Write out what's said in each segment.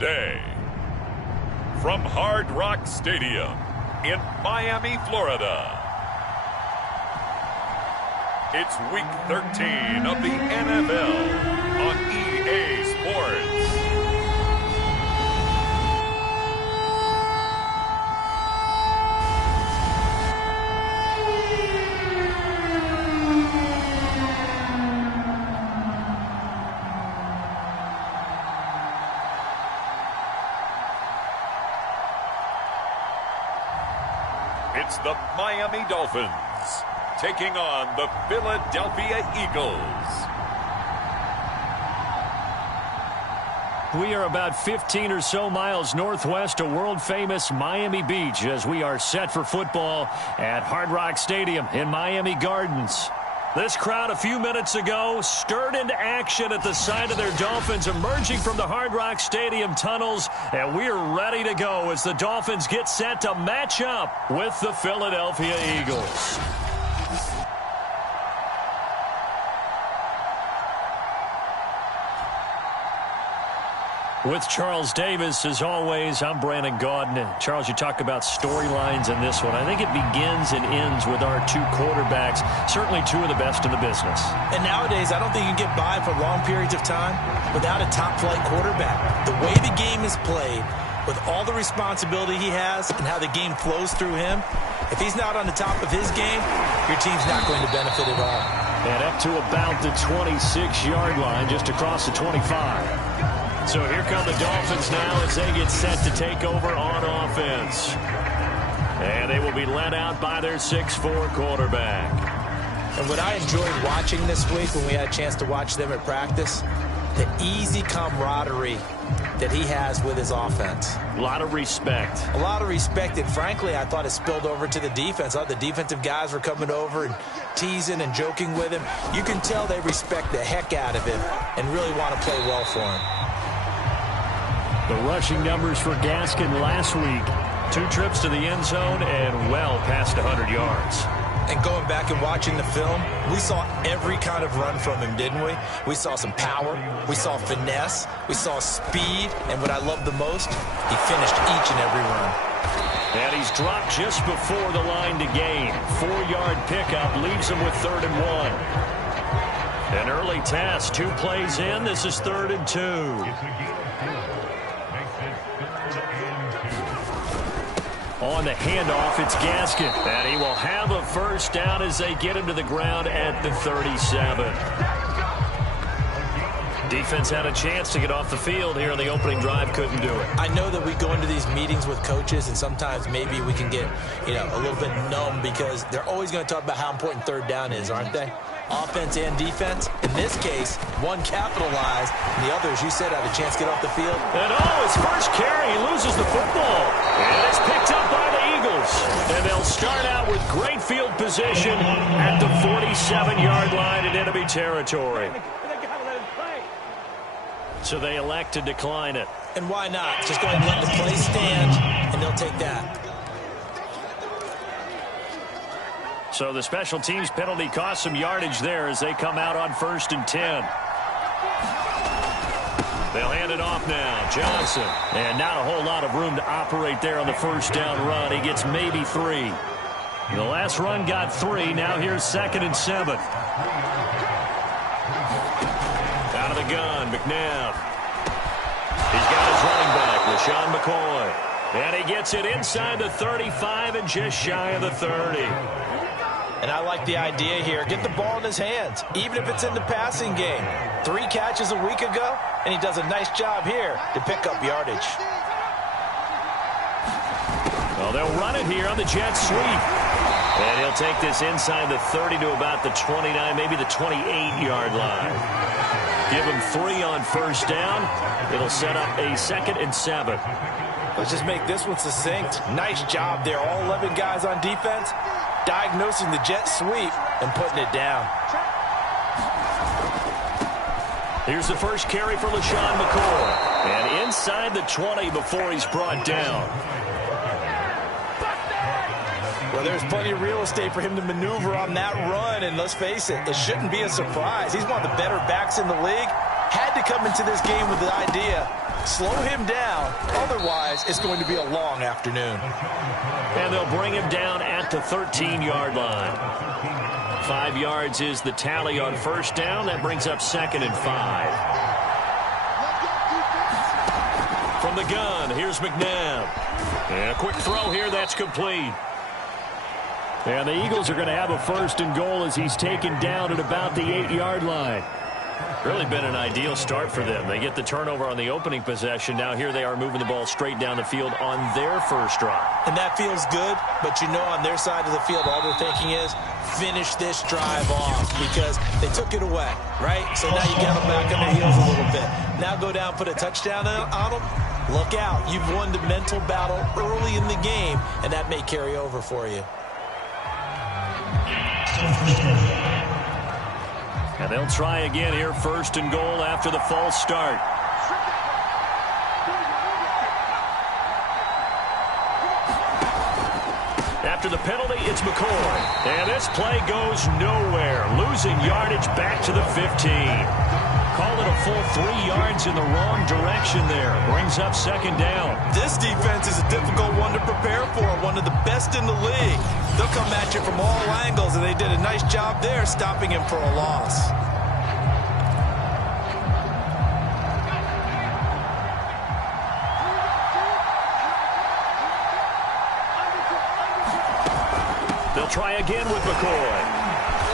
today. From Hard Rock Stadium in Miami, Florida, it's Week 13 of the NFL on EA Sports. It's the Miami Dolphins taking on the Philadelphia Eagles. We are about 15 or so miles northwest of world-famous Miami Beach as we are set for football at Hard Rock Stadium in Miami Gardens. This crowd a few minutes ago stirred into action at the sight of their Dolphins emerging from the Hard Rock Stadium tunnels, and we are ready to go as the Dolphins get set to match up with the Philadelphia Eagles. With Charles Davis, as always, I'm Brandon Gaudin. Charles, you talk about storylines in this one. I think it begins and ends with our two quarterbacks, certainly two of the best in the business. And nowadays, I don't think you can get by for long periods of time without a top-flight quarterback. The way the game is played, with all the responsibility he has and how the game flows through him, if he's not on the top of his game, your team's not going to benefit at all. And up to about the 26-yard line, just across the 25. So here come the Dolphins now as they get set to take over on offense. And they will be led out by their 6'4" quarterback. And what I enjoyed watching this week when we had a chance to watch them at practice, the easy camaraderie that he has with his offense. A lot of respect. A lot of respect, and frankly, I thought it spilled over to the defense. I thought the defensive guys were coming over and teasing and joking with him. You can tell they respect the heck out of him and really want to play well for him. The rushing numbers for Gaskin last week. 2 trips to the end zone and well past 100 yards. And going back and watching the film, we saw every kind of run from him, didn't we? We saw some power, we saw finesse, we saw speed, and what I love the most, he finished each and every run. And he's dropped just before the line to gain. 4-yard pickup leaves him with 3rd and 1. An early task, 2 plays in. This is 3rd and 2. On the handoff, it's Gaskin. And he will have a first down as they get him to the ground at the 37. Defense had a chance to get off the field here on the opening drive, couldn't do it. I know that we go into these meetings with coaches, and sometimes maybe we can get, a little bit numb because they're always going to talk about how important 3rd down is, aren't they? Offense and defense. In this case, one capitalized, and the other, as you said, had a chance to get off the field. And his first carry, he loses the football. And it's picked up by the Eagles. And they'll start out with great field position at the 47-yard line in enemy territory. So they elect to decline it. And why not? Just go ahead and let the play stand, and they'll take that. So the special teams penalty cost some yardage there as they come out on 1st and 10. They'll hand it off now. Johnson. And not a whole lot of room to operate there on the first down run. He gets maybe 3. The last run got 3. Now here's 2nd and 7. Out of the gun, McNabb. He's got his running back, LaShawn McCoy. And he gets it inside the 35 and just shy of the 30. And I like the idea here. Get the ball in his hands, even if it's in the passing game. 3 catches a week ago, and he does a nice job here to pick up yardage. Well, they'll run it here on the jet sweep. And he'll take this inside the 30 to about the 29, maybe the 28-yard line. Give him 3 on first down. It'll set up a 2nd and 7. Let's just make this one succinct. Nice job there. All 11 guys on defense diagnosing the jet sweep and putting it down. Here's the first carry for LaShawn McCoy. And inside the 20 before he's brought down. Well, there's plenty of real estate for him to maneuver on that run, and let's face it, it shouldn't be a surprise. He's one of the better backs in the league. Had to to come into this game with the idea, slow him down, otherwise it's going to be a long afternoon. And they'll bring him down at the 13-yard line. 5 yards is the tally on first down. That brings up 2nd and 5. From the gun, here's McNabb. And a quick throw here, that's complete. And the Eagles are going to have a 1st and goal as he's taken down at about the 8-yard line. Really been an ideal start for them. They get the turnover on the opening possession. Now here they are moving the ball straight down the field on their first drive. And that feels good, but you know on their side of the field all they're thinking is finish this drive off because they took it away, right? So now you get them back on their heels a little bit. Now go down, put a touchdown on them. Look out. You've won the mental battle early in the game, and that may carry over for you. And they'll try again here, 1st and goal after the false start. After the penalty, it's McCoy. And this play goes nowhere. Losing yardage back to the 15. Call it a full 3 yards in the wrong direction there. Brings up 2nd down. This defense is a difficult one to prepare for, one of the best in the league. They'll come at you from all angles, and they did a nice job there stopping him for a loss. They'll try again with McCoy.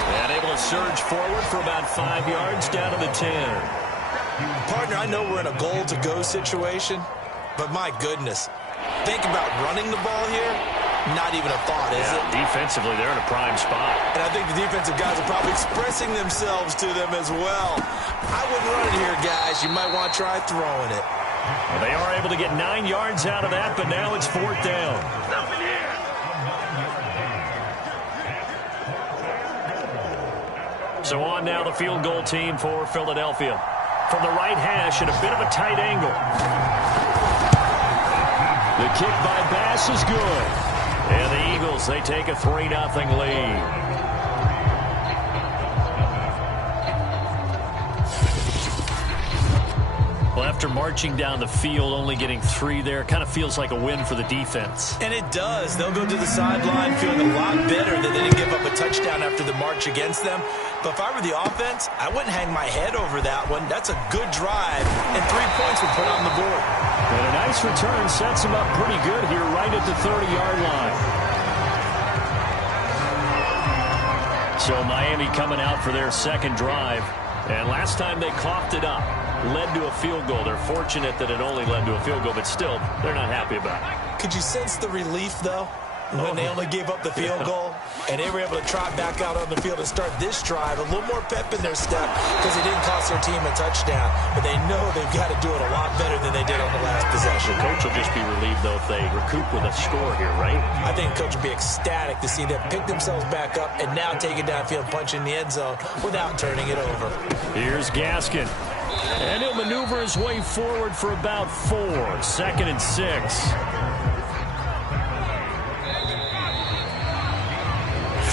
And able to surge forward for about 5 yards down to the 10. Partner, I know we're in a goal-to-go situation, but my goodness, think about running the ball here. Not even a thought, is it? Defensively, they're in a prime spot. And I think the defensive guys are probably expressing themselves to them as well. I wouldn't run it here, guys. You might want to try throwing it. Well, they are able to get 9 yards out of that, but now it's 4th down. So on now the field goal team for Philadelphia. From the right hash at a bit of a tight angle. The kick by Bass is good. And the Eagles, they take a 3-0 lead. Well, after marching down the field, only getting 3 there, kind of feels like a win for the defense. And it does. They'll go to the sideline feeling a lot better that they didn't give up a touchdown after the march against them. But if I were the offense, I wouldn't hang my head over that one. That's a good drive, and 3 points were put on the board. And a nice return sets them up pretty good here right at the 30-yard line. So Miami coming out for their 2nd drive. And last time they coughed it up, led to a field goal. They're fortunate that it only led to a field goal, but still, they're not happy about it. Could you sense the relief, though, when they only gave up the field goal? And they were able to trot back out on the field and start this drive. A little more pep in their step because it didn't cost their team a touchdown. But they know they've got to do it a lot better than they did on the last possession. The coach will just be relieved, though, if they recoup with a score here, right? I think the coach will be ecstatic to see them pick themselves back up and now take it downfield, punch in the end zone without turning it over. Here's Gaskin. And he'll maneuver his way forward for about 4. 2nd and 6.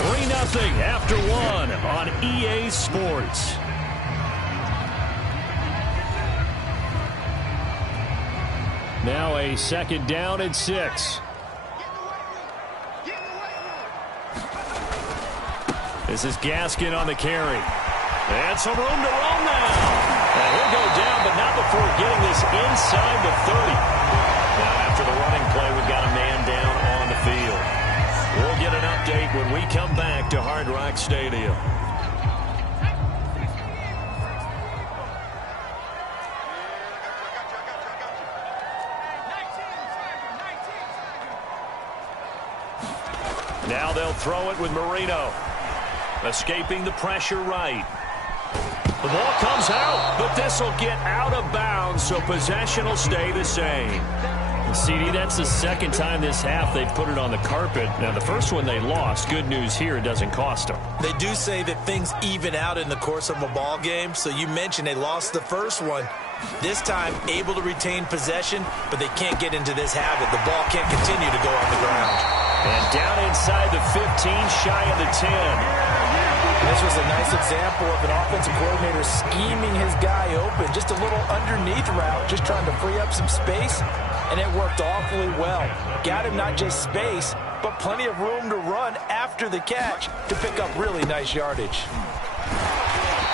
3-0 after 1 on EA Sports. Now a 2nd down and 6. This is Gaskin on the carry. And some room to roam now. And he'll go down, but not before getting this inside the 30. Now, after the running play, we've got a man down on the field. We'll get an update when we come back to Hard Rock Stadium. Now they'll throw it with Marino. Escaping the pressure right. The ball comes out, but this will get out of bounds, so possession will stay the same. CD, that's the 2nd time this half they've put it on the carpet. Now, the first one they lost. Good news here, it doesn't cost them. They do say that things even out in the course of a ball game. So you mentioned they lost the first one. This time, able to retain possession, but they can't get into this habit. The ball can't continue to go on the ground. And down inside the 15 shy of the 10. This was a nice example of an offensive coordinator scheming his guy open. Just a little underneath route, just trying to free up some space, and it worked awfully well. Got him not just space, but plenty of room to run after the catch to pick up really nice yardage.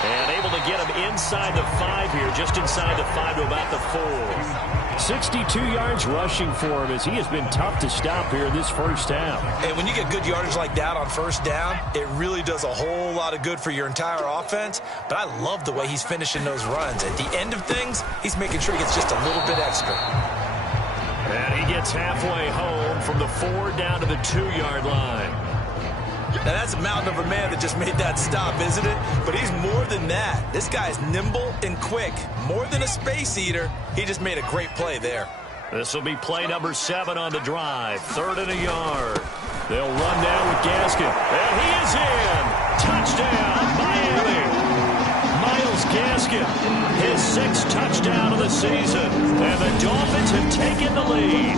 And able to get him inside the 5 here, just inside the 5 to about the 4. 62 yards rushing for him as he has been tough to stop here in this first half. And when you get good yardage like that on first down, it really does a whole lot of good for your entire offense. But I love the way he's finishing those runs. At the end of things, he's making sure he gets just a little bit extra. And he gets halfway home from the 4 down to the 2-yard line. Now, that's a mountain of a man that just made that stop, isn't it? But he's more than that. This guy's nimble and quick. More than a space eater, he just made a great play there. This will be play number 7 on the drive. 3rd and a yard. They'll run down with Gaskin. And he is in. Touchdown, Miami. Miles Gaskin, his 6th touchdown of the season. And the Dolphins have taken the lead.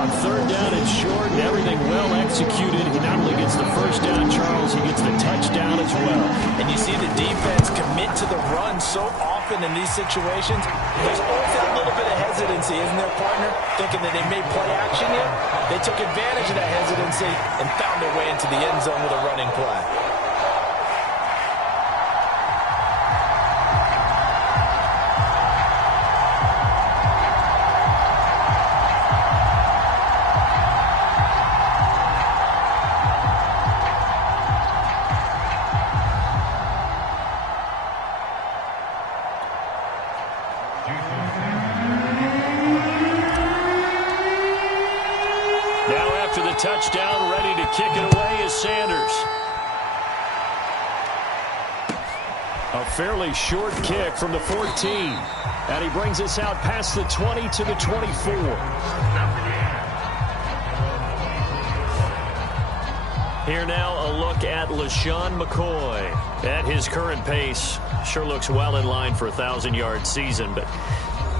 On 3rd down and short, everything well executed. He not only gets the first down, Charles, he gets the touchdown as well. And you see the defense commit to the run so often in these situations. There's always that little bit of hesitancy, isn't there, partner? Thinking that they may play action yet. They took advantage of that hesitancy and found their way into the end zone with a running play. Touchdown, ready to kick it away is Sanders. A fairly short kick from the 14. And he brings us out past the 20 to the 24. Here now a look at LaShawn McCoy. At his current pace, sure looks well in line for a 1,000-yard season, but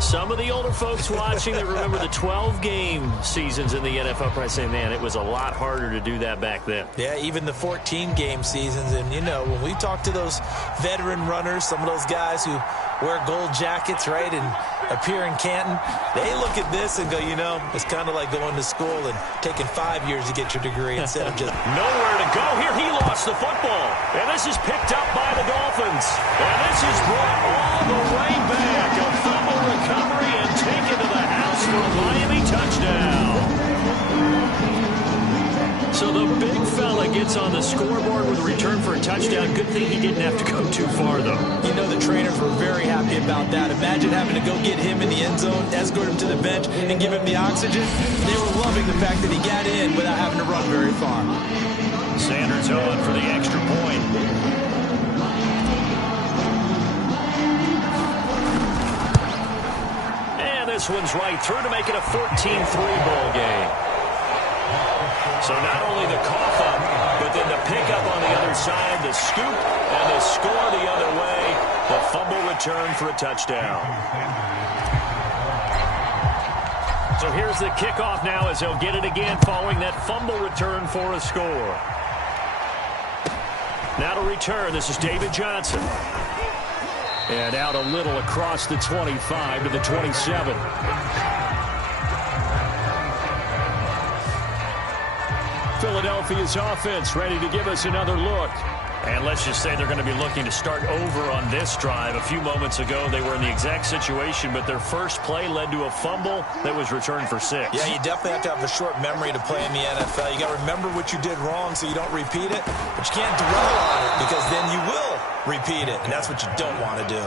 some of the older folks watching that remember the 12-game seasons in the NFL probably say, man, it was a lot harder to do that back then. Yeah, even the 14-game seasons. And, you know, when we talk to those veteran runners, some of those guys who wear gold jackets, right, and appear in Canton, they look at this and go, you know, it's kind of like going to school and taking 5 years to get your degree instead of just... Nowhere to go here. He lost the football. And this is picked up by the Dolphins. And this is brought all the way back. A fumble recovery and taken to the house for a Miami touchdown. So the big fella gets on the scoreboard with a return for a touchdown. Good thing he didn't have to go too far, though. You know, the trainers were very happy about that. Imagine having to go get him in the end zone, escort him to the bench, and give him the oxygen. They were loving the fact that he got in without having to run very far. Sanders on for the extra point. And this one's right through to make it a 14-3 ball game. So not only the cough up, but then the pickup on the other side, the scoop, and the score the other way. The fumble return for a touchdown. So here's the kickoff now as they'll get it again following that fumble return for a score. Now to return, this is David Johnson. And out a little across the 25 to the 27. Philadelphia's offense ready to give us another look. And let's just say they're going to be looking to start over on this drive. A few moments ago, they were in the exact situation, but their first play led to a fumble that was returned for 6. Yeah, you definitely have to have a short memory to play in the NFL. You got to remember what you did wrong so you don't repeat it, but you can't dwell on it because then you will repeat it, and that's what you don't want to do.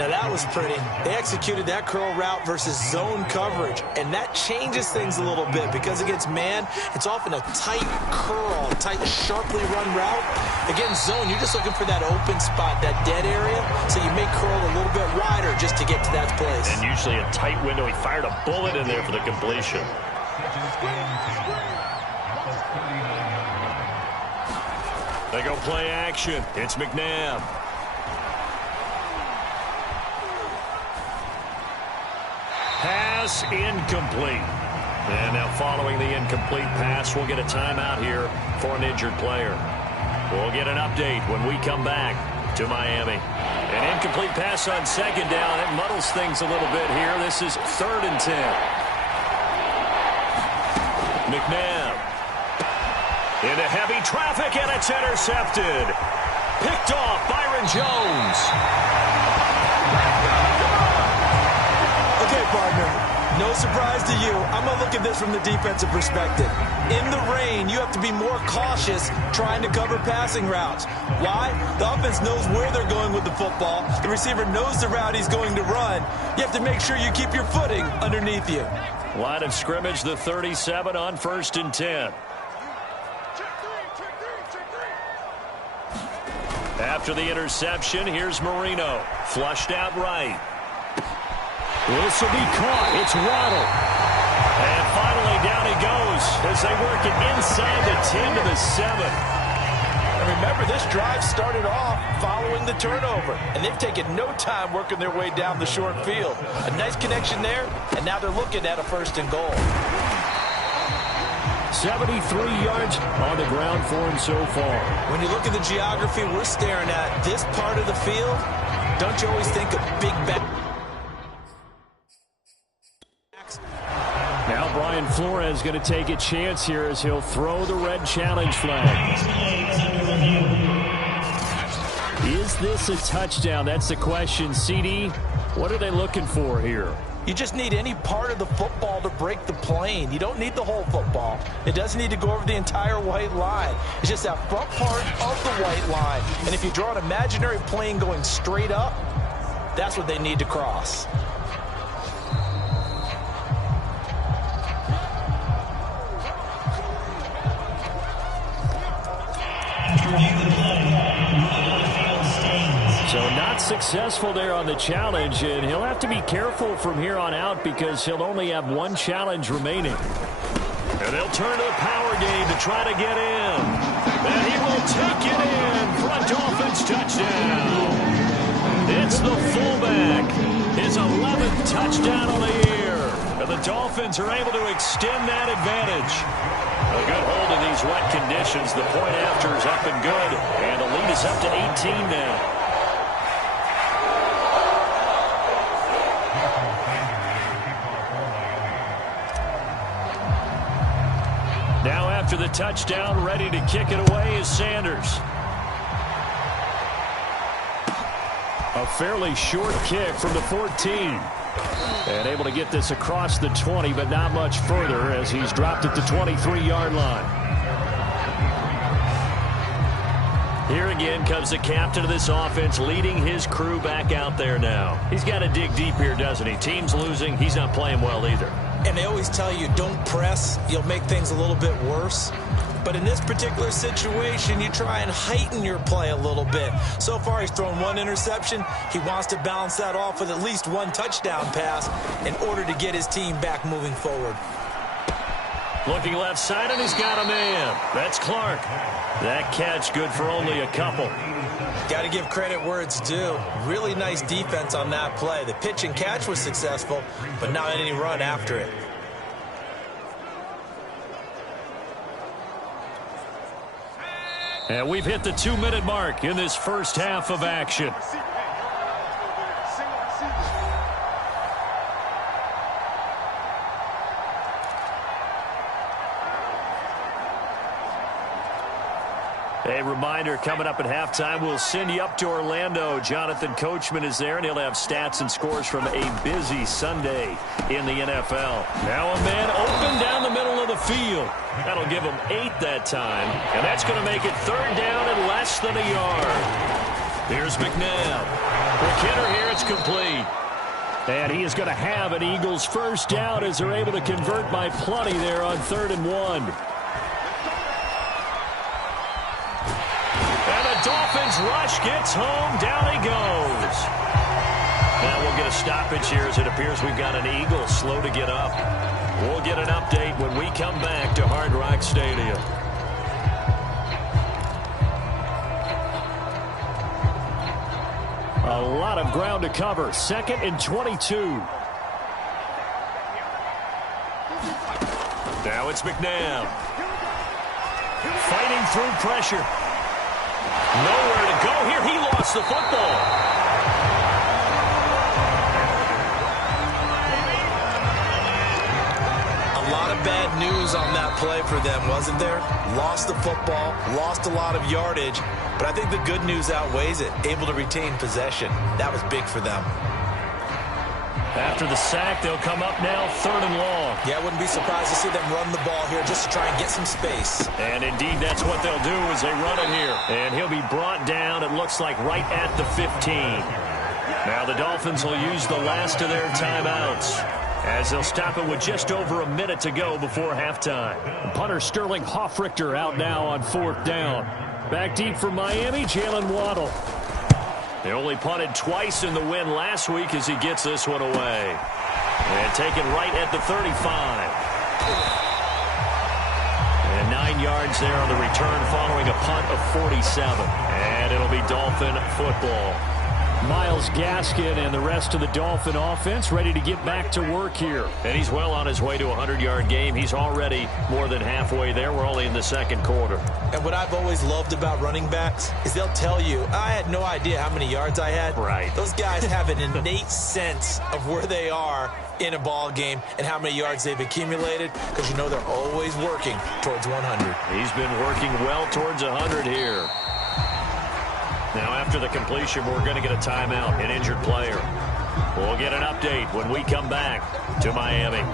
Now, that was pretty. They executed that curl route versus zone coverage, and that changes things a little bit because against man, it's often a tight curl, tight, sharply run route. Against zone, you're just looking for that open spot, that dead area, so you may curl a little bit wider just to get to that place. And usually a tight window. He fired a bullet in there for the completion. They go play action. It's McNabb. Pass incomplete. And now following the incomplete pass, we'll get a timeout here for an injured player. We'll get an update when we come back to Miami. An incomplete pass on second down. It muddles things a little bit here. This is 3rd and 10. McNabb. Into heavy traffic, and it's intercepted. Picked off Byron Jones. Okay, partner. No surprise to you. I'm going to look at this from the defensive perspective. In the rain, you have to be more cautious trying to cover passing routes. Why? The offense knows where they're going with the football. The receiver knows the route he's going to run. You have to make sure you keep your footing underneath you. Line of scrimmage, the 37 on 1st and 10. After the interception, here's Marino. Flushed out right. This will be caught. It's Waddle. And finally down he goes as they work it inside the 10 to the 7. And remember, this drive started off following the turnover. And they've taken no time working their way down the short field. A nice connection there, and now they're looking at a 1st and goal. 73 yards on the ground for him so far. When you look at the geography we're staring at, this part of the field, don't you always think of big back? Now Brian Flores going to take a chance here as he'll throw the red challenge flag. Is this a touchdown? That's the question. CD, what are they looking for here? You just need any part of the football to break the plane. You don't need the whole football. It doesn't need to go over the entire white line. It's just that front part of the white line. And if you draw an imaginary plane going straight up, that's what they need to cross. So not successful there on the challenge, and he'll have to be careful from here on out because he'll only have one challenge remaining. And they'll turn to the power game to try to get in. And he will take it in for a Dolphins touchdown. It's the fullback. His 11th touchdown on the year. And the Dolphins are able to extend that advantage. A good hold in these wet conditions. The point after is up and good. And the lead is up to 18 now. Now after the touchdown, ready to kick it away is Sanders. A fairly short kick from the 14. And able to get this across the 20, but not much further as he's dropped at the 23-yard line. Here again comes the captain of this offense leading his crew back out there now. He's got to dig deep here, doesn't he? Team's losing. He's not playing well either. And they always tell you, don't press. You'll make things a little bit worse. But in this particular situation, you try and heighten your play a little bit. So far, he's thrown one interception. He wants to balance that off with at least one touchdown pass in order to get his team back moving forward. Looking left side, and he's got a man. That's Clark. That catch good for only a couple. Got to give credit where it's due. Really nice defense on that play. The pitch and catch was successful, but not any run after it. And we've hit the 2-minute mark in this first half of action. A reminder, coming up at halftime, we'll send you up to Orlando. Jonathan Coachman is there, and he'll have stats and scores from a busy Sunday in the NFL. Now a man open down the middle of the field. That'll give him 8 that time, and that's going to make it 3rd down and less than a yard. Here's McNabb. For Kenner here, it's complete. And he is going to have an Eagles first down as they're able to convert by plenty there on 3rd and 1. Dolphins rush, gets home, down he goes. Now we'll get a stoppage here as it appears we've got an Eagle slow to get up. We'll get an update when we come back to Hard Rock Stadium. A lot of ground to cover. 2nd and 22. Now it's McNabb. Fighting through pressure. Nowhere to go here. He lost the football. A lot of bad news on that play for them, wasn't there? Lost the football, lost a lot of yardage, but I think the good news outweighs it. Able to retain possession. That was big for them. After the sack, they'll come up now 3rd and long. Yeah, I wouldn't be surprised to see them run the ball here just to try and get some space. And indeed, that's what they'll do as they run it here. And he'll be brought down, it looks like, right at the 15. Now the Dolphins will use the last of their timeouts, as they'll stop it with just over a minute to go before halftime. Punter Sterling Hoffrichter out now on 4th down. Back deep for Miami, Jalen Waddle. They only punted twice in the win last week as he gets this one away. And taken right at the 35. And 9 yards there on the return following a punt of 47. And it'll be Dolphin football. Myles Gaskin and the rest of the Dolphin offense ready to get back to work here. And he's well on his way to a 100-yard game. He's already more than halfway there. We're only in the 2nd quarter. And what I've always loved about running backs is they'll tell you, I had no idea how many yards I had. Right. Those guys have an innate sense of where they are in a ball game and how many yards they've accumulated, because you know they're always working towards 100. He's been working well towards 100 here. Now, after the completion, we're going to get a timeout, an injured player. We'll get an update when we come back to Miami.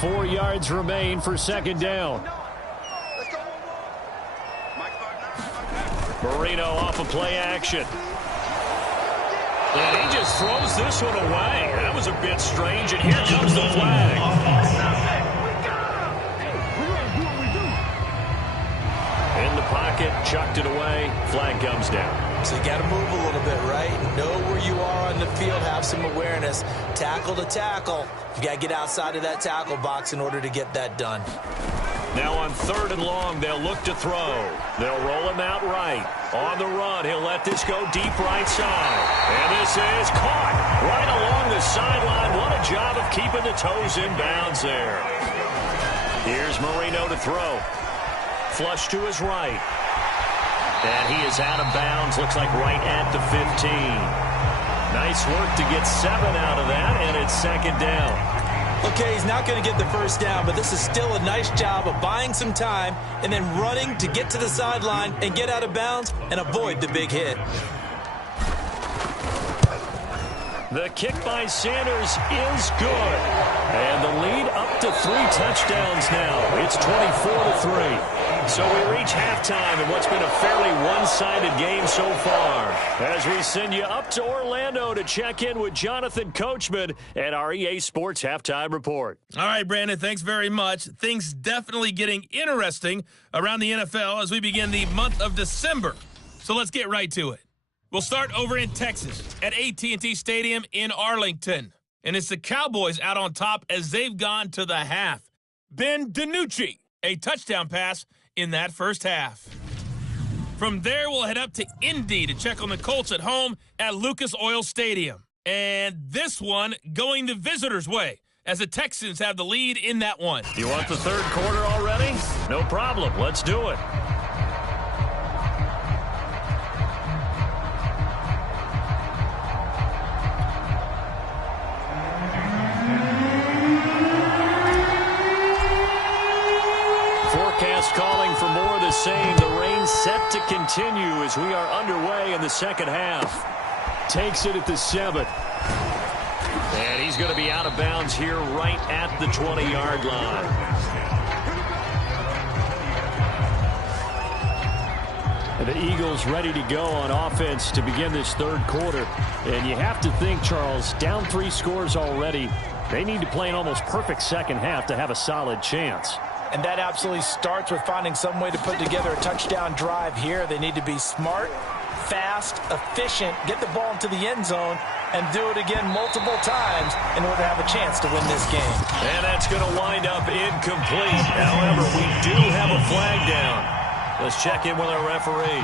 Four yards remain for 2nd down. Marino off of play action. And he just throws this one away. That was a bit strange, and here comes the flag. In the pocket, chucked it away, flag comes down. So you got to move a little bit, right? Know where you are on the field, have some awareness. Tackle to tackle. You got to get outside of that tackle box in order to get that done. Now on 3rd and long, they'll look to throw. They'll roll him out right. On the run, he'll let this go deep right side. And this is caught right along the sideline. What a job of keeping the toes in bounds there. Here's Marino to throw. Flush to his right. And he is out of bounds, looks like right at the 15. Nice work to get 7 out of that, and it's 2nd down. Okay, he's not going to get the first down, but this is still a nice job of buying some time and then running to get to the sideline and get out of bounds and avoid the big hit. The kick by Sanders is good. And the lead up to 3 touchdowns now. It's 24-3. So we reach halftime in what's been a fairly one-sided game so far. As we send you up to Orlando to check in with Jonathan Coachman at our EA Sports Halftime Report. All right, Brandon, thanks very much. Things definitely getting interesting around the NFL as we begin the month of December. So let's get right to it. We'll start over in Texas at AT&T Stadium in Arlington. And it's the Cowboys out on top as they've gone to the half. Ben DiNucci, a touchdown pass in that first half. From there, we'll head up to Indy to check on the Colts at home at Lucas Oil Stadium. And this one going the visitors' way as the Texans have the lead in that one. You want the 3rd quarter already? No problem. Let's do it. Forecast calling for more of the same. The rain set to continue as we are underway in the 2nd half. Takes it at the 7. And he's going to be out of bounds here right at the 20-yard line. And the Eagles ready to go on offense to begin this 3rd quarter. And you have to think, Charles, down 3 scores already. They need to play an almost perfect 2nd half to have a solid chance. And that absolutely starts with finding some way to put together a touchdown drive here. They need to be smart, fast, efficient, get the ball into the end zone, and do it again multiple times in order to have a chance to win this game. And that's going to wind up incomplete. However, we do have a flag down. Let's check in with our referee.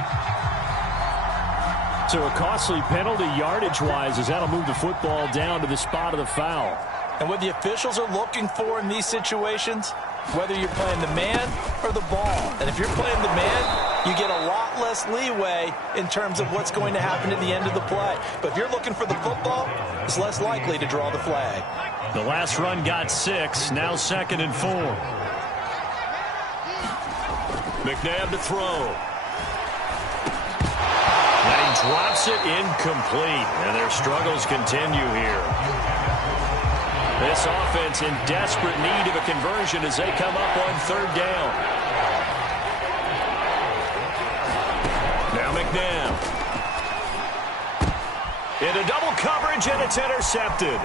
to a costly penalty yardage-wise, as that'll move the football down to the spot of the foul. And what the officials are looking for in these situations, whether you're playing the man or the ball. And if you're playing the man, you get a lot less leeway in terms of what's going to happen at the end of the play. But if you're looking for the football, it's less likely to draw the flag. The last run got 6, now 2nd and 4. McNabb to throw. And he drops it incomplete. And their struggles continue here. This offense in desperate need of a conversion as they come up on 3rd down. Now McNabb. Into double coverage, and it's intercepted.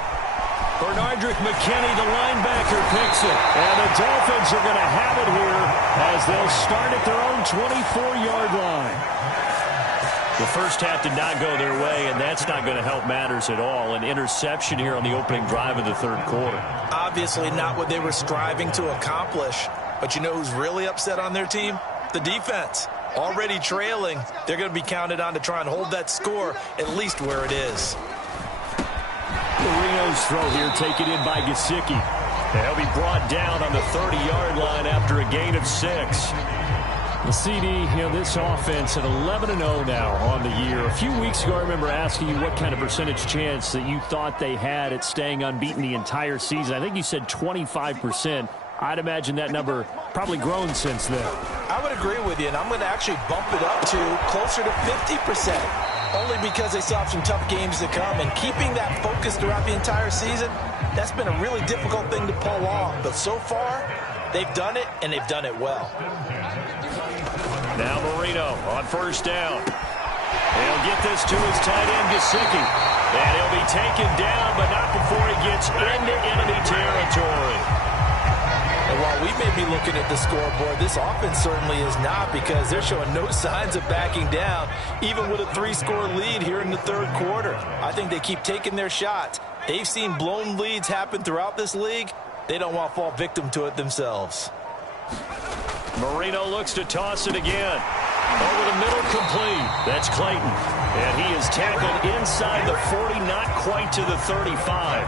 Bernardrick McKinney, the linebacker, picks it. And the Dolphins are going to have it here as they'll start at their own 24-yard line. The first half did not go their way, and that's not going to help matters at all. An interception here on the opening drive of the 3rd quarter. Obviously not what they were striving to accomplish. But you know who's really upset on their team? The defense. Already trailing, they're going to be counted on to try and hold that score at least where it is. Marino's throw here taken in by Gesicki. They'll be brought down on the 30-yard line after a gain of 6. The CD, this offense at 11-0 now on the year. A few weeks ago, I remember asking you what kind of percentage chance that you thought they had at staying unbeaten the entire season. I think you said 25%. I'd imagine that number probably grown since then. I would agree with you, and I'm going to actually bump it up to closer to 50%, only because they still have some tough games to come. And keeping that focus throughout the entire season, that's been a really difficult thing to pull off. But so far, they've done it, and they've done it well. Now Marino on 1st down. He'll get this to his tight end, Gesicki. And he'll be taken down, but not before he gets into enemy territory. And while we may be looking at the scoreboard, this offense certainly is not, because they're showing no signs of backing down, even with a 3-score lead here in the 3rd quarter. I think they keep taking their shots. They've seen blown leads happen throughout this league. They don't want to fall victim to it themselves. Marino looks to toss it again. Over the middle, complete. That's Clayton. And he is tackled inside the 40, not quite to the 35.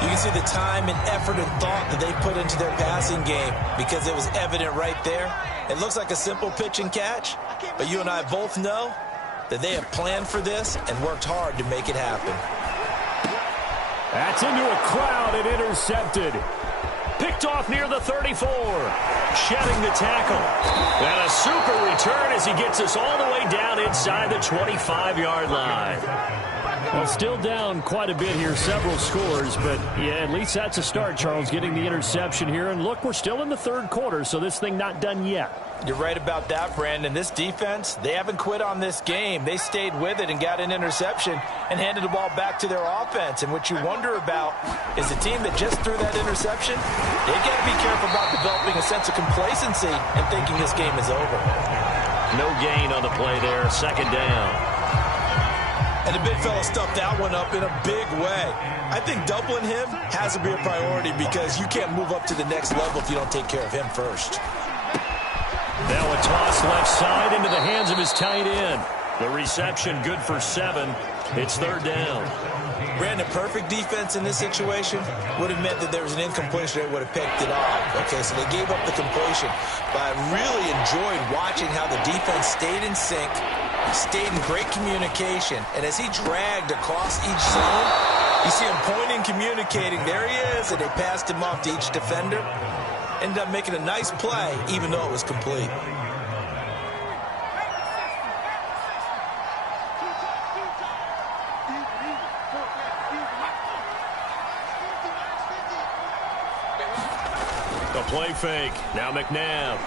You can see the time and effort and thought that they put into their passing game, because it was evident right there. It looks like a simple pitch and catch, but you and I both know that they have planned for this and worked hard to make it happen. That's into a crowd and intercepted. Picked off near the 34. Shedding the tackle. And a super return as he gets us all the way down inside the 25-yard line. Well, still down quite a bit here, several scores, but yeah, at least that's a start, Charles, getting the interception here. And look, we're still in the 3rd quarter, so this thing not done yet. You're right about that, Brandon. This defense, they haven't quit on this game. They stayed with it and got an interception and handed the ball back to their offense. And what you wonder about is a team that just threw that interception, they got to be careful about developing a sense of complacency and thinking this game is over. No gain on the play there, 2nd down. And the big fella stuffed that one up in a big way. I think doubling him has to be a priority, because you can't move up to the next level if you don't take care of him first. Now a toss left side into the hands of his tight end. The reception good for 7. It's 3rd down. Brandon, perfect defense in this situation would have meant that there was an incompletion. They would have picked it off. Okay, so they gave up the completion. But I really enjoyed watching how the defense stayed in sync, stayed in great communication. And as he dragged across each zone, you see him pointing, communicating. There he is, and they passed him off to each defender. Ended up making a nice play, even though it was complete. The play fake. Now McNabb.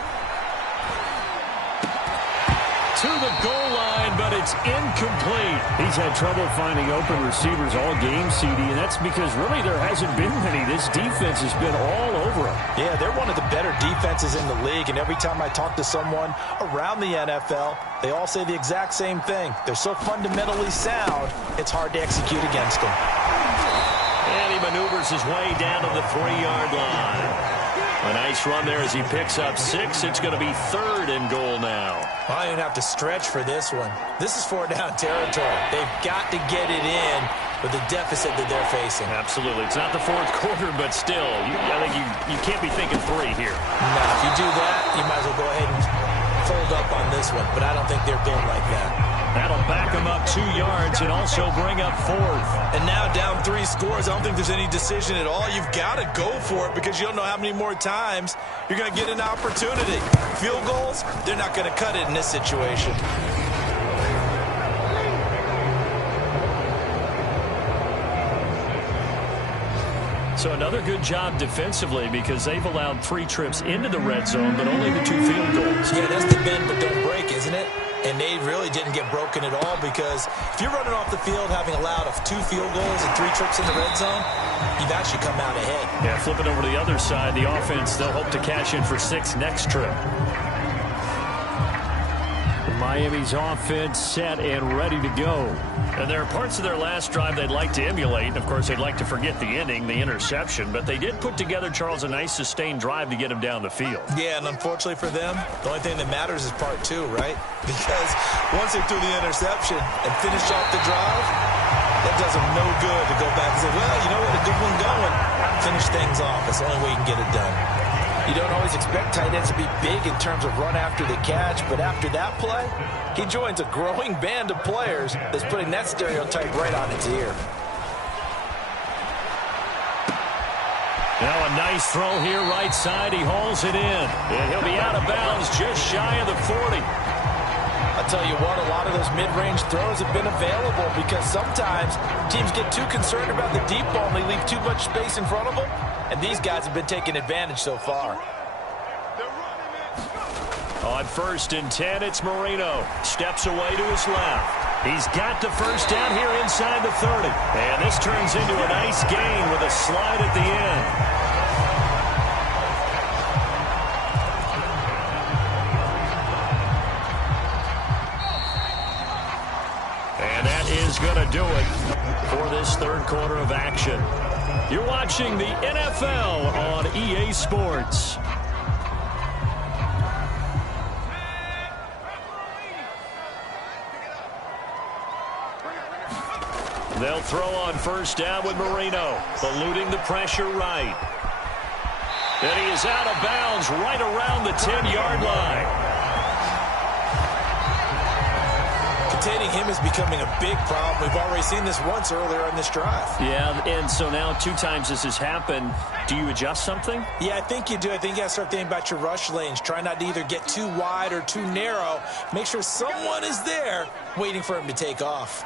To the goal line, but it's incomplete. He's had trouble finding open receivers all game, CD, and that's because really there hasn't been many. This defense has been all over him. Yeah, they're one of the better defenses in the league, and every time I talk to someone around the NFL, they all say the exact same thing. They're so fundamentally sound, it's hard to execute against them. And he maneuvers his way down to the 3-yard line. A nice run there as he picks up 6. It's going to be 3rd and goal now. I don't even have to stretch for this one. This is 4-down territory. They've got to get it in with the deficit that they're facing. Absolutely. It's not the fourth quarter, but still, I think you can't be thinking 3 here. No, if you do that, you might as well go ahead and fold up on this one, but I don't think they're built like that. That'll back them up 2 yards and also bring up 4th. And now down 3 scores. I don't think there's any decision at all. You've got to go for it because you don't know how many more times you're going to get an opportunity. Field goals, they're not going to cut it in this situation. So another good job defensively because they've allowed 3 trips into the red zone, but only the 2 field goals. Yeah, that's the bend but don't break, isn't it? And they really didn't get broken at all because if you're running off the field having allowed 2 field goals and 3 trips in the red zone, you've actually come out ahead. Yeah, flipping over to the other side, the offense, they'll hope to cash in for 6 next trip. Miami's offense set and ready to go. And there are parts of their last drive they'd like to emulate. Of course, they'd like to forget the ending, the interception. But they did put together, Charles, a nice sustained drive to get him down the field. Yeah, and unfortunately for them, the only thing that matters is part 2, right? Because once they threw the interception and finished off the drive, that does them no good to go back and say, well, you know what, a good one going. Finish things off. That's the only way you can get it done. You don't always expect tight ends to be big in terms of run after the catch, but after that play, he joins a growing band of players that's putting that stereotype right on its ear. Now a nice throw here right side. He hauls it in. And he'll be out of bounds just shy of the 40. I'll tell you what, a lot of those mid-range throws have been available because sometimes teams get too concerned about the deep ball and they leave too much space in front of them. And these guys have been taking advantage so far. On 1st and 10, it's Marino. Steps away to his left. He's got the first down here inside the 30. And this turns into a nice gain with a slide at the end. And that is going to do it for this 3rd quarter of action. You're watching the NFL on EA Sports. They'll throw on 1st down with Marino, eluding the pressure right. And he is out of bounds right around the 10-yard line. Containing him is becoming a big problem. We've already seen this once earlier in this drive. Yeah, and so now 2 times this has happened. Do you adjust something? Yeah, I think you do. I think you got to start thinking about your rush lanes. Try not to either get too wide or too narrow. Make sure someone is there waiting for him to take off.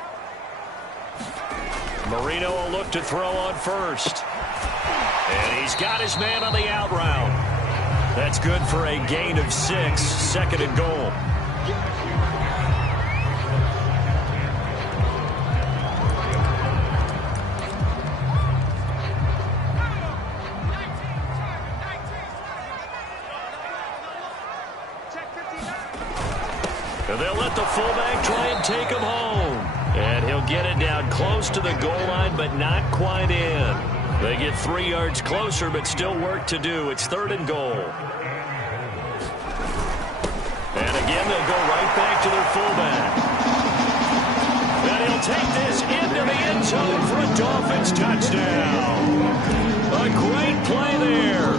Marino will look to throw on 1st. And he's got his man on the out route. That's good for a gain of 6, 2nd and goal. And they'll let the fullback try and take him home. And he'll get it down close to the goal line, but not quite in. They get 3 yards closer, but still work to do. It's 3rd and goal. And again, they'll go right back to their fullback. And he'll take this into the end zone for a Dolphins touchdown. A great play there.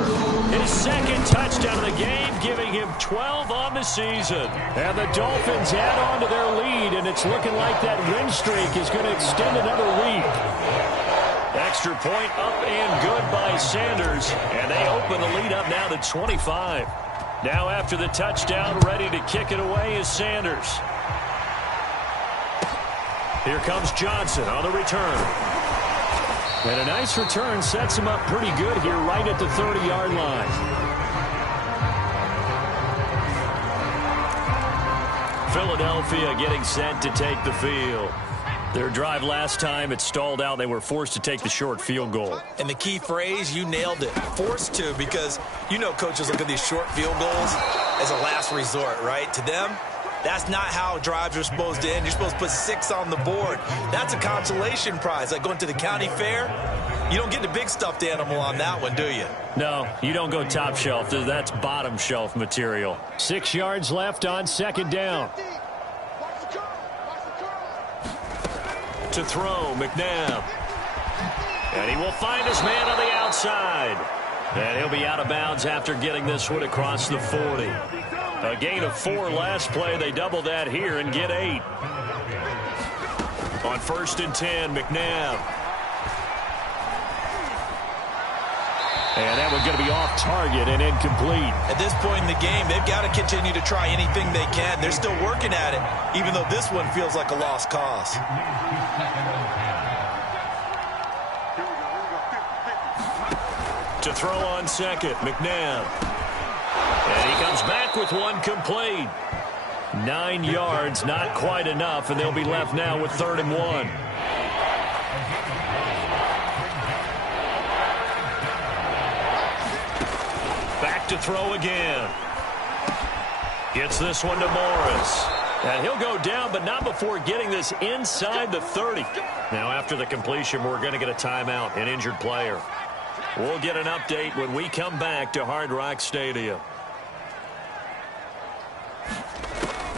His 2nd touchdown of the game, giving him 12 on the season. And the Dolphins add on to their lead, and it's looking like that win streak is going to extend another week. Extra point up and good by Sanders, and they open the lead up now to 25. Now after the touchdown, ready to kick it away is Sanders. Here comes Johnson on the return. And a nice return sets him up pretty good here right at the 30-yard line. Philadelphia getting set to take the field. Their drive last time, it stalled out. They were forced to take the short field goal. And the key phrase, you nailed it. Forced to, because you know coaches look at these short field goals as a last resort, right? To them, that's not how drives are supposed to end. You're supposed to put 6 on the board. That's a consolation prize, like going to the county fair. You don't get the big stuffed animal on that one, do you? No, you don't go top shelf. That's bottom shelf material. 6 yards left on second down. To throw, McNabb. And he will find his man on the outside. And he'll be out of bounds after getting this one across the 40. A gain of 4 last play. They double that here and get 8. On 1st and 10, McNabb. And that one's going to be off target and incomplete. At this point in the game, they've got to continue to try anything they can. They're still working at it, even though this one feels like a lost cause. To throw on second, McNabb. And he comes back with one complete. 9 yards, not quite enough, and they'll be left now with 3rd and 1. Back to throw again. Gets this one to Morris. And he'll go down, but not before getting this inside the 30. Now, after the completion, we're going to get a timeout, an injured player. We'll get an update when we come back to Hard Rock Stadium.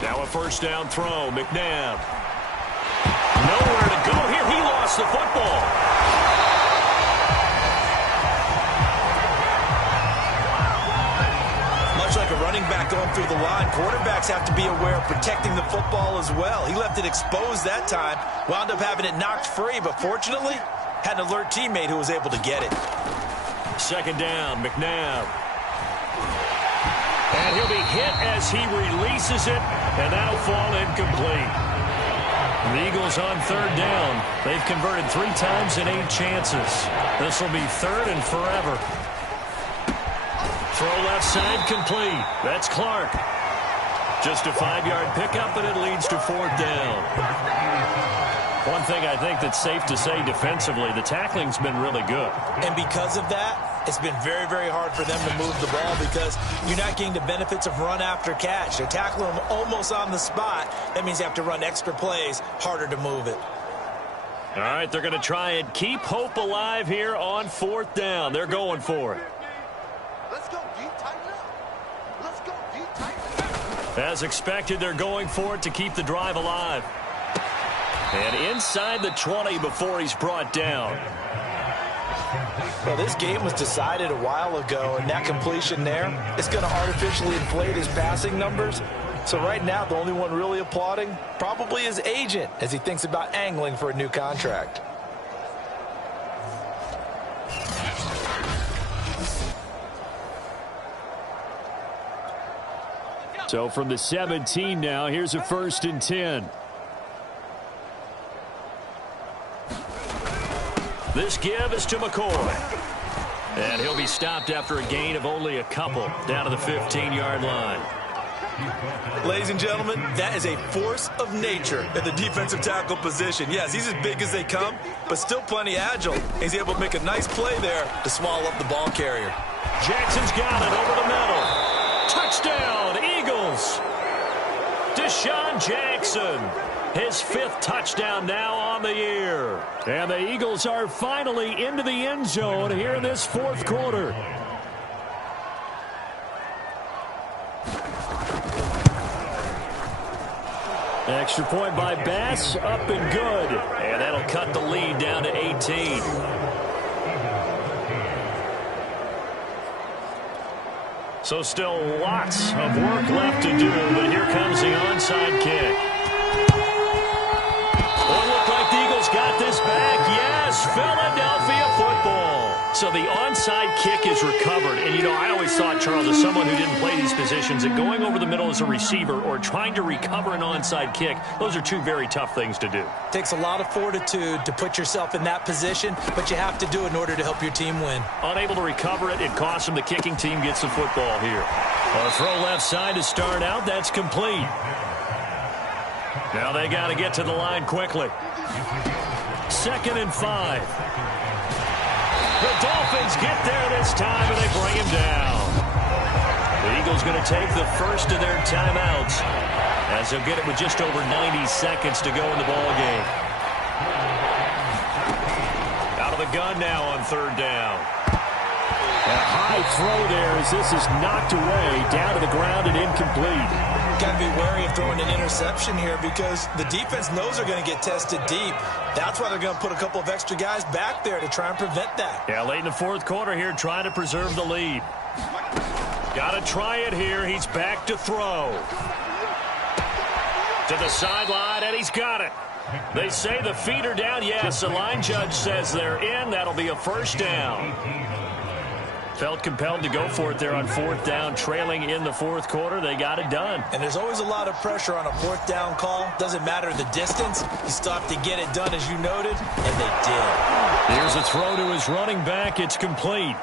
Now a 1st down throw, McNabb. Nowhere to go here. He lost the football. Much like a running back going through the line, quarterbacks have to be aware of protecting the football as well. He left it exposed that time, wound up having it knocked free, but fortunately had an alert teammate who was able to get it. 2nd down, McNabb. And he'll be hit as he releases it, and that'll fall incomplete. The Eagles on 3rd down. They've converted 3 times in 8 chances. This will be 3rd and forever. Throw left side complete. That's Clark. Just a 5-yard pickup, and it leads to 4th down. One thing I think that's safe to say defensively, the tackling's been really good. And because of that, it's been very, very hard for them to move the ball because you're not getting the benefits of run after catch. They're tackling them almost on the spot. That means you have to run extra plays, harder to move it. All right, they're going to try and keep hope alive here on 4th down. They're going for it. Let's go, deep, tighten up. Let's go, deep, tighten up. As expected, they're going for it to keep the drive alive. And inside the 20 before he's brought down. Well, this game was decided a while ago, and that completion there is going to artificially inflate his passing numbers. So right now, the only one really applauding probably his agent as he thinks about angling for a new contract. So from the 17 now, here's a 1st and 10. This give is to McCoy. And he'll be stopped after a gain of only a couple down to the 15-yard line. Ladies and gentlemen, that is a force of nature at the defensive tackle position. Yes, he's as big as they come, but still plenty agile. He's able to make a nice play there to swallow up the ball carrier. Jackson's got it over the middle. Touchdown, Eagles. Deshaun Jackson. His 5th touchdown now on the year. And the Eagles are finally into the end zone here in this 4th quarter. Extra point by Bass, up and good. And that'll cut the lead down to 18. So still lots of work left to do, but here comes the onside kick. Oh, it looked like the Eagles got this back. Yes, Philadelphia football. So the onside kick is recovered. And, you know, I always thought, Charles, as someone who didn't play these positions, that going over the middle as a receiver or trying to recover an onside kick, those are 2 very tough things to do. Takes a lot of fortitude to put yourself in that position, but you have to do it in order to help your team win. Unable to recover it, it costs them. The kicking team gets the football here. A throw left side to start out. That's complete. Now they got to get to the line quickly. 2nd and 5. The Dolphins get there this time, and they bring him down. The Eagles going to take the first of their timeouts as they'll get it with just over 90 seconds to go in the ball game. Out of the gun now on third down. A high throw there as this is knocked away, down to the ground and incomplete. Got to be wary of throwing an interception here because the defense knows they're going to get tested deep. That's why they're going to put a couple of extra guys back there to try and prevent that. Yeah, late in the fourth quarter here, trying to preserve the lead. Got to try it here. He's back to throw. To the sideline, and he's got it. They say the feet are down. Yes, the line judge says they're in. That'll be a first down. Felt compelled to go for it there on fourth down, trailing in the fourth quarter. They got it done. And there's always a lot of pressure on a fourth down call. Doesn't matter the distance. You still have to get it done, as you noted, and they did. Here's a throw to his running back. It's complete.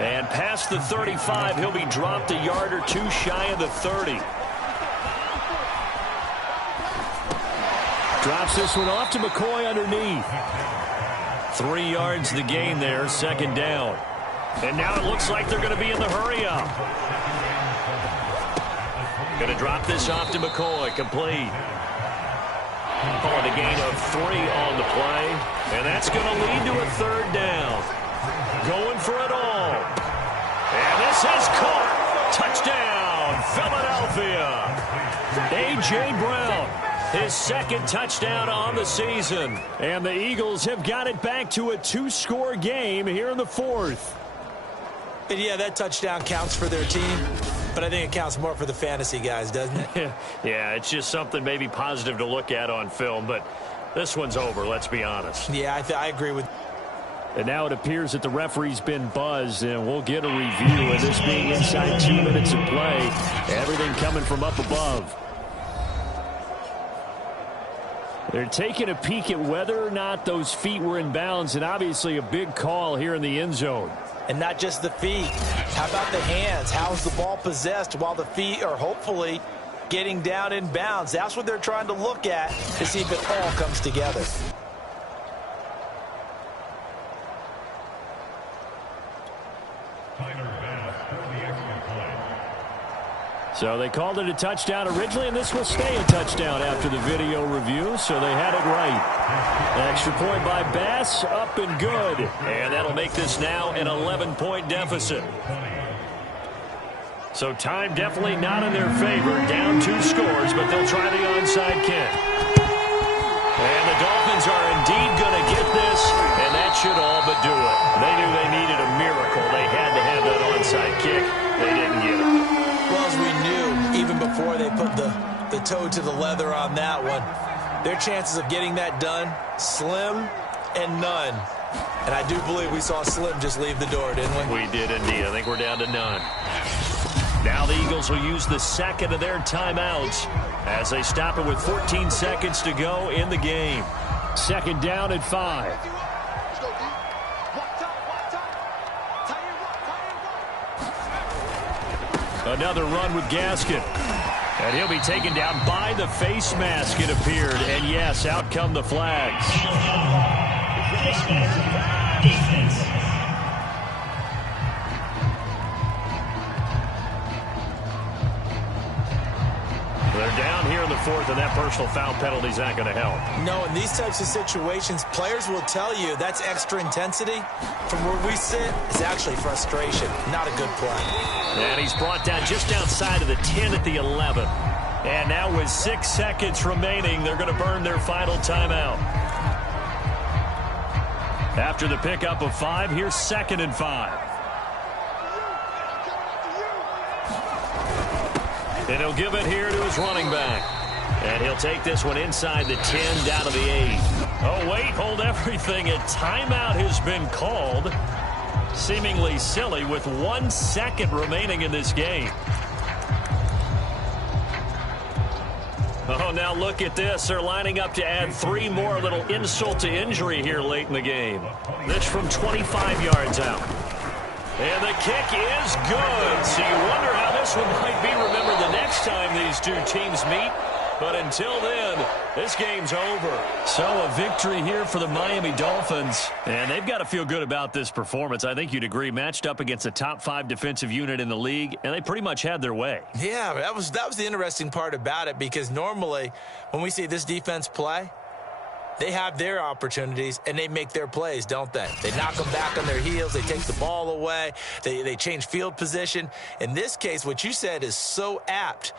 And past the 35, he'll be dropped a yard or two shy of the 30. Drops this one off to McCoy underneath. 3 yards the gain there, second down. And now it looks like they're going to be in the hurry-up. Going to drop this off to McCoy, complete. Calling a gain of 3 on the play. And that's going to lead to a third down. Going for it all. And this is caught. Touchdown, Philadelphia. A.J. Brown. His second touchdown on the season. And the Eagles have got it back to a 2-score game here in the fourth. And yeah, that touchdown counts for their team, but I think it counts more for the fantasy guys, doesn't it? Yeah, it's just something maybe positive to look at on film, but this one's over, let's be honest. Yeah, I agree with. And now it appears that the referee's been buzzed, and we'll get a review of this being inside 2 minutes of play. Everything coming from up above. They're taking a peek at whether or not those feet were in bounds, and obviously a big call here in the end zone. And not just the feet. How about the hands? How's the ball possessed while the feet are hopefully getting down in bounds? That's what they're trying to look at to see if it all comes together. So they called it a touchdown originally, and this will stay a touchdown after the video review, so they had it right. An extra point by Bass, up and good. And that'll make this now an 11-point deficit. So time definitely not in their favor. Down 2 scores, but they'll try the onside kick. And the Dolphins are indeed going to get this, and that should all but do it. They knew they needed a miracle. They had to have that onside kick. They didn't get it. Well, as we knew, even before they put the toe to the leather on that one, their chances of getting that done, slim and none. And I do believe we saw Slim just leave the door, didn't we? We did indeed. I think we're down to none. Now the Eagles will use the second of their timeouts as they stop it with 14 seconds to go in the game. Second down at 5. Another run with Gaskin. And he'll be taken down by the face mask, it appeared. And yes, out come the flags. They're down here in the fourth, and that personal foul penalty is not going to help. No, in these types of situations, players will tell you that's extra intensity. From where we sit, it's actually frustration. Not a good play. And he's brought down just outside of the 10 at the 11. And now with 6 seconds remaining, they're going to burn their final timeout. After the pickup of 5, here's 2nd and 5. And he'll give it here to his running back. And he'll take this one inside the 10 down to the 8. Oh, wait, hold everything. A timeout has been called. Seemingly silly with 1 second remaining in this game. Oh, now look at this. They're lining up to add 3 more. A little insult to injury here late in the game. This from 25 yards out. And the kick is good. So you wonder how this one might be remembered the next time these two teams meet. But until then, this game's over. So a victory here for the Miami Dolphins. And they've got to feel good about this performance. I think you'd agree, matched up against a top 5 defensive unit in the league, and they pretty much had their way. Yeah, that was the interesting part about it, because normally when we see this defense play, they have their opportunities, and they make their plays, don't they? They knock them back on their heels. They take the ball away. They change field position. In this case, what you said is so apt.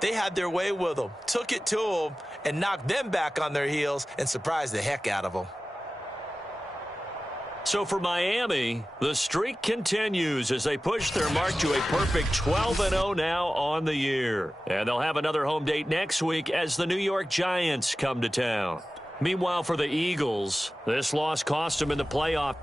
They had their way with them, took it to them, and knocked them back on their heels and surprised the heck out of them. So for Miami, the streak continues as they push their mark to a perfect 12-0 now on the year. And they'll have another home date next week as the New York Giants come to town. Meanwhile, for the Eagles, this loss cost them in the playoff.